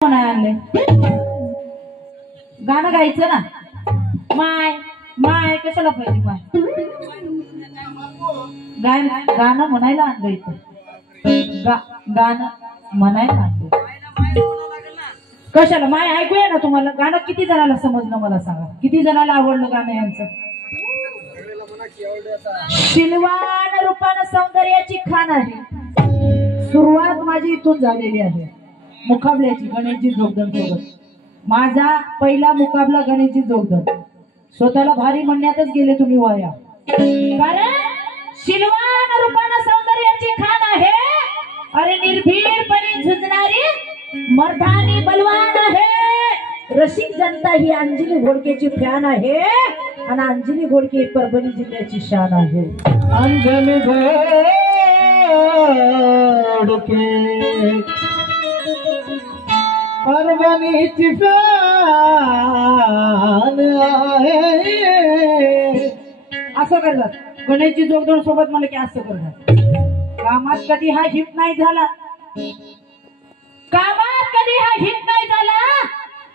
आणले गाणं गायचं ना। माय माय कशाला पाहिजे माय गाणं म्हणायला आणलं इथं गाणं म्हणायला आणलं कशाला माय ऐकूया ना तुम्हाला गाणं किती जणाला समजलं मला सांगा किती जणाला आवडलं गाणं यांचं। शिलवान रूपानं सौंदर्याची खाण आहे सुरुवात माझी इथून झालेली आहे मुकाबल्याची गणेशजी जोगदंड सोबत। माझा पहिला मुकाबला गणेशजी जोगदंड स्वतःला भारी म्हणण्यातच गेले तुम्ही वाया कारण शिलवान रूपानं सौंदर्याची खाण आहे अरे निर्भीडपणे झुंजणारी मर्दानी बलवान आहे। रसिक जनता ही अंजली घोडकेची फॅन आहे आणि अंजली घोडके परभणी जिल्ह्याची शान आहे। अंजली घोडके परभणीची फॅन आहे। असं करतात गणेशजी जोगदंड सोबत मला की असं करतात। कामात कधी हा हिट नाही झाला कामात कधी हा हिट नाही झाला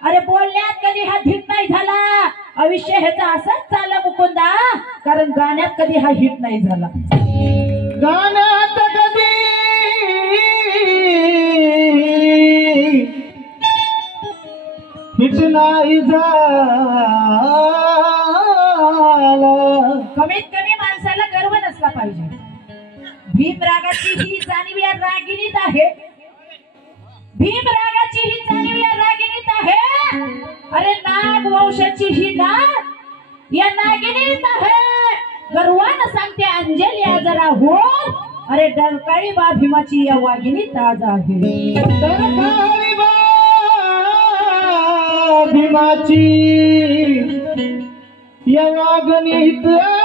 अरे बोलण्यात कधी हा हिट नाही झाला आयुष्य ह्याचं असंच चाललं मुकुंदा कारण गाण्यात कधी हा हिट नाही झाला। गाण्यात कधी हिट नाही झाला कमीत कमी माणसाला गर्व नसला पाहिजे। भीम रागाची ही जाणीव या रागिणीत आहे भीम रागाची ही जाणीव या रागिणीत आहे अरे नाग वंशाची ही नाग या नागिनीत आहे। गर्वानं सांगते अंजली आज राहून अरे डरकाळी बा भीमाची या वाघिणीत आज आहे। डरकाळी बा भीमाची या वाघिणीत आहे।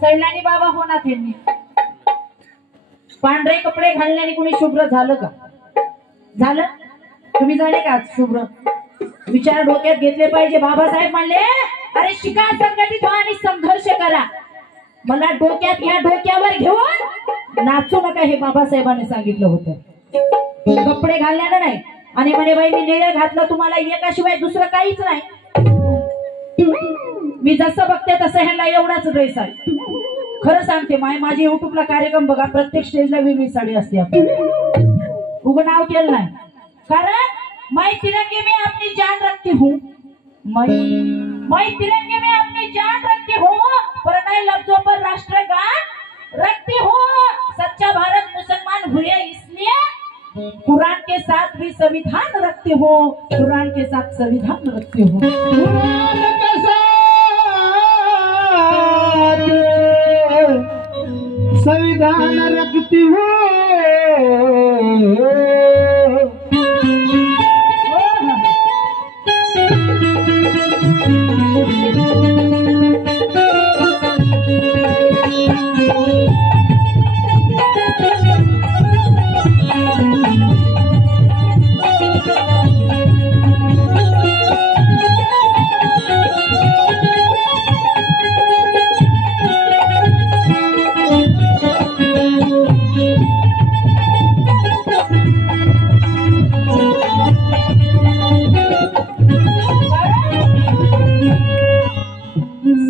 सैलानी बाबा होणार त्यांनी पांढरे कपडे घालण्याने कुणी शुभ्र झालं का झालं तुम्ही झाले का शुभ्र विचार डोक्यात घेतले पाहिजे। बाबासाहेब म्हणले अरे शिका संघटित व्हा आणि संघर्ष करा मला डोक्यात ह्या डोक्यावर घेऊन नाचू नका हे बाबासाहेबांनी सांगितलं होतं। कपडे घालण्यानं नाही आणि म्हणे बाई मी निळे घातलं तुम्हाला एकाशिवाय दुसरं काहीच नाही मी जसं बघते तसं ह्यांना एवढाच ड्रेस आहे। खरं सांगते माय माझे युट्यूबला कार्यक्रम बघा प्रत्येक स्टेजला वेगळी साडी असते आपली उग नाव केलं नाही कारण मैं तिरंगे में अपनी जान रखती हूँ मैं तिरंगे में अपनी जान रखती हूँ पर नए लफ्जों पर राष्ट्रगान रखती हूँ। सच्चा भारत मुसलमान हुए इसलिए कुरान के साथ भी संविधान रखती हूँ कुरान के साथ संविधान रखती हूँ कुरान के साथ संविधान रखती हूँ।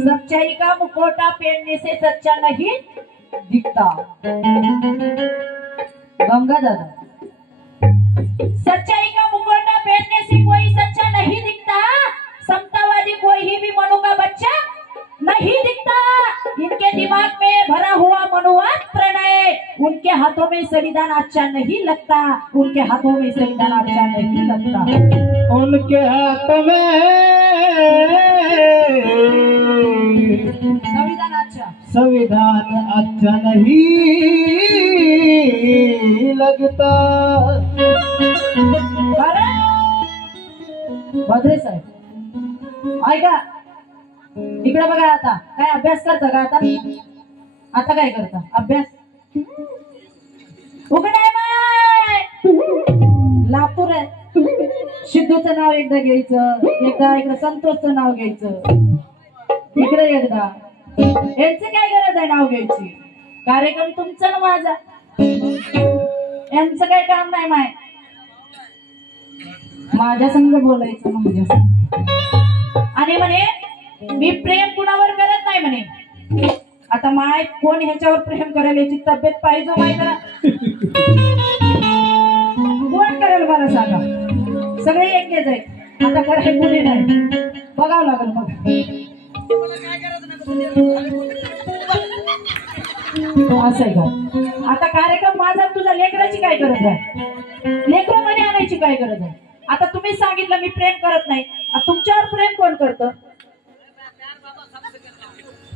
सच्चाई का मुखौटा पहनने से सच्चा नहीं दिखता। गंगा दादा सच्चाई का मुखौटा पहनने से कोई सच्चा नहीं दिखता। समतावादी कोई ही भी मनु का बच्चा नहीं दिखता। इनके दिमाग में भरा हुआ मनोवाद प्रणय, उनके हाथों में संविधान अच्छा नहीं लगता, उनके हाथों में संविधान अच्छा नहीं लगता, उनके हाथ में संविधान अच्छा नहीं लगता। भद्रे साहेब ऐका, इकडे बघा, आता काय अभ्यास करता का? आता काय करता अभ्यास? उघडाय माय लातूर आहे, सिद्धूचं नाव एकदा घ्यायचं, एकदा इकडे संतोषचं नाव घ्यायचं, इकडे एकदा. यांचं काय गरज आहे नाव घ्यायची? कार्यक्रम तुमचा ना माझा, यांचं काय काम नाही माय. माझ्या संग बोलायचं माझ्या संग. आणि म्हणे मी प्रेम कुणावर करत नाही म्हणे. आता माय कोण ह्याच्यावर प्रेम करेल याची तब्येत पाहिजे माहिती ना. कोण करेल मला सांगा? सगळे एंगेज आहेत. आता करायला कोणी नाही, बघावं लागेल मग. असं आहे का? आता कार्यक्रम माझा, तुझा लेकराची काय गरज आहे? लेकरं मध्ये आणायची काय गरज आहे? आता तुम्ही सांगितलं मी प्रेम करत नाही, तुमच्यावर प्रेम कोण करतं?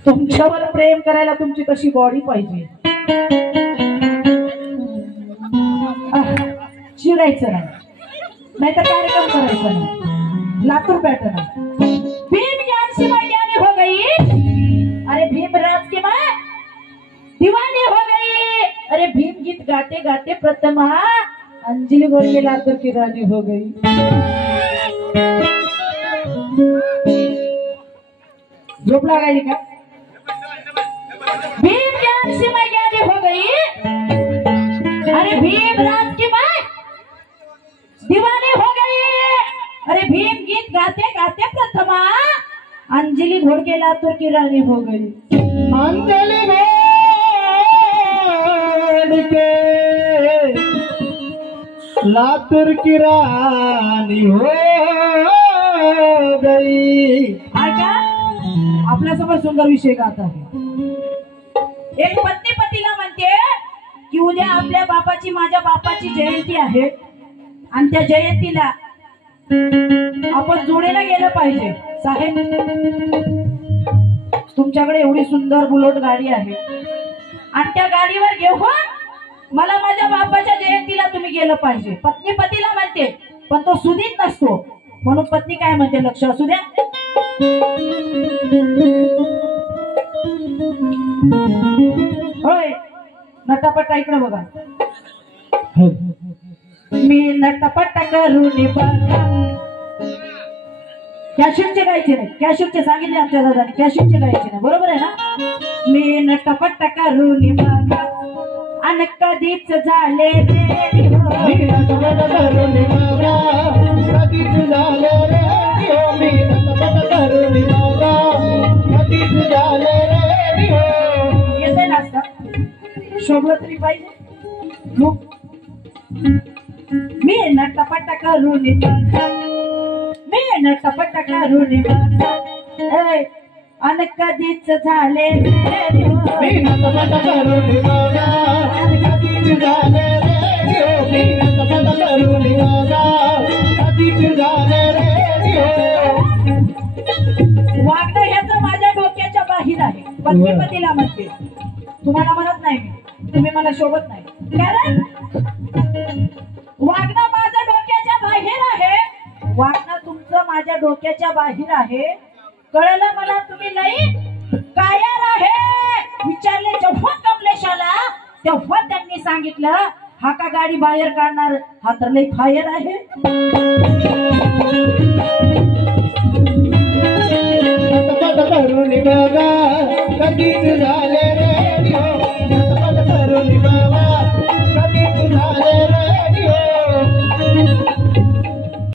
तुमच्यावर प्रेम करायला तुमची तशी बॉडी पाहिजे. चिडायचं नाही, नाहीतर कार्यक्रम करायचा नाही. लातूर पॅटर्न आहे. भीम ज्ञान से मैं ज्ञानी हो गई, अरे भीम राज के मैं दीवानी हो गई, अरे भीम गीत गाते गाते प्रथमा अंजलि गोडके लातूर की रानी हो गई. झोप लागायली का? भीम ज्ञान से मैं ज्ञानी हो गई, अरे भीम राज की मैं दीवानी हो गई, अरे भीम गीत गाते गाते प्रथमा अंजलि घोड़के लातूर की रानी हो गई. अंजलि घोड़के लातूर की रानी हो गई. आता आपल्या समोर सुंदर विषय गात आहे. एक पत्नी पतीला म्हणते की उद्या आपल्या बापाची, माझ्या बापाची जयंती आहे आणि त्या जयंतीला आपण जोडीला गेलं पाहिजे. साहेब तुमच्याकडे एवढी सुंदर बुलेट गाडी आहे आणि त्या गाडीवर घेऊन मला माझ्या बापाच्या जयंतीला तुम्ही गेलं पाहिजे. पत्नी पतीला म्हणते, पण तो सुधीत नसतो. म्हणून पत्नी काय म्हणते लक्ष असू द्या. होय नटापटा इकडे बघा. मी नटापट करून कॅशिटचे गायचे नाही, कॅशिटचे सांगितले आमच्या दादाने, कॅशिटचे गायचे नाही. बरोबर आहे ना? मी नटापट करून अन कधीच झाले रे हो, मी नटपट करून कधीच झाले रे हो, मी नटपट करून कधीच झाले रे हो. येते नाचता शोभलं तरी पाहिजे. मी नटपट करून मी नटपट करून अन कधीच झाले रे हो, मी नटपट करून कधीच झाले रे हो, मी नटपट करून कधीच झाले रे हो. वागणं ह्याचं माझ्या डोक्याच्या बाहेर आहे. पत्नी पतीला म्हणते, तुम्हाला म्हणत नाही मी, तुम्ही मला शोभत नाही. कारण वागणं माझं डोक्याच्या बाहेर आहे, वागणं तुमचं माझ्या डोक्याच्या बाहेर आहे. कळलं मला? तुम्ही नाही कायर आहे. विचारले जेव्हा कमलेशाला, तेव्हा त्यांनी सांगितलं हा का गाडी बाहेर काढणार, हा तर लई फायर आहे. नटपट करून कधीच झाले